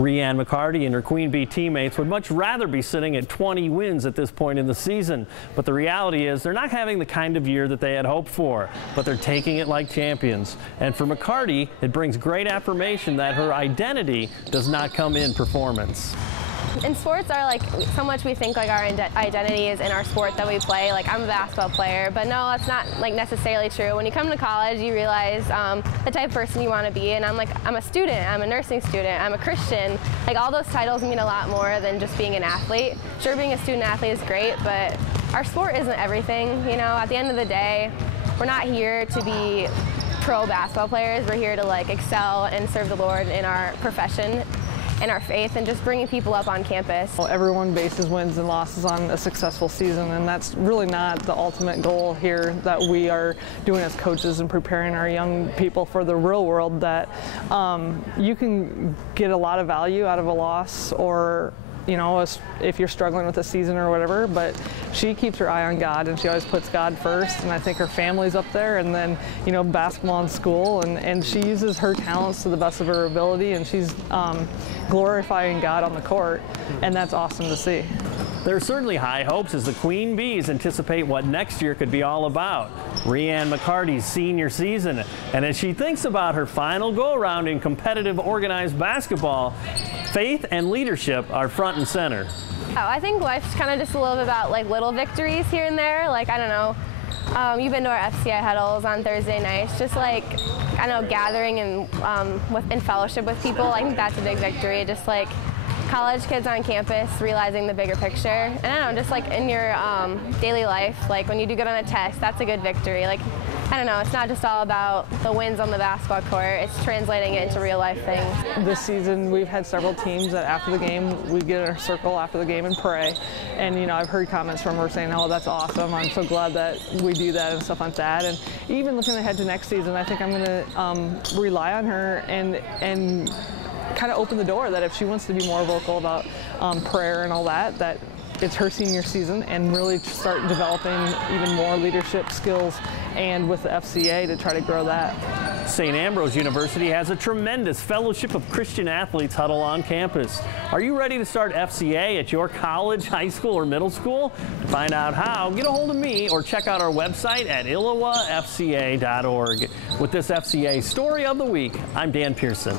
Reeann McCarty and her Queen Bee teammates would much rather be sitting at 20 wins at this point in the season. But the reality is they're not having the kind of year that they had hoped for, but they're taking it like champions. And for McCarty, it brings great affirmation that her identity does not come in performance. In sports are like so much we think like our identity is in our sport that we play. Like I'm a basketball player, but no, that's not like necessarily true. When you come to college, you realize the type of person you want to be. And I'm a student, I'm a nursing student, I'm a Christian. Like all those titles mean a lot more than just being an athlete. Sure, being a student athlete is great, but our sport isn't everything. You know, at the end of the day, we're not here to be pro basketball players. We're here to like excel and serve the Lord in our profession and our faith, and just bringing people up on campus. Well, everyone bases wins and losses on a successful season, and that's really not the ultimate goal here that we are doing as coaches and preparing our young people for the real world, that you can get a lot of value out of a loss, or you know, if you're struggling with a season or whatever, but she keeps her eye on God, and she always puts God first, and I think her family's up there, and then, you know, basketball in school, and she uses her talents to the best of her ability, and she's glorifying God on the court, and that's awesome to see. There are certainly high hopes as the Queen Bees anticipate what next year could be all about. Reeann McCarty's senior season, and as she thinks about her final go-around in competitive organized basketball, faith and leadership are front and center. Oh, I think life's kind of just a little bit about like little victories here and there. Like, I don't know, you've been to our FCA huddles on Thursday nights, just like, I don't know, gathering and in fellowship with people. I think that's a big victory. Just like college kids on campus realizing the bigger picture. And I don't know, just like in your daily life, like when you do good on a test, that's a good victory. Like, I don't know, it's not just all about the wins on the basketball court, it's translating it into real life things. This season we've had several teams that after the game we get in a circle after the game and pray, and you know, I've heard comments from her saying, oh, that's awesome, I'm so glad that we do that and stuff like that. And even looking ahead to next season, I think I'm going to rely on her and kind of open the door, that if she wants to be more vocal about prayer and all that, that it's her senior season, and really start developing even more leadership skills, and with the FCA to try to grow that. St. Ambrose University has a tremendous fellowship of Christian athletes huddle on campus. Are you ready to start FCA at your college, high school, or middle school? To find out how, get a hold of me or check out our website at illowafca.org. With this FCA Story of the Week, I'm Dan Pearson.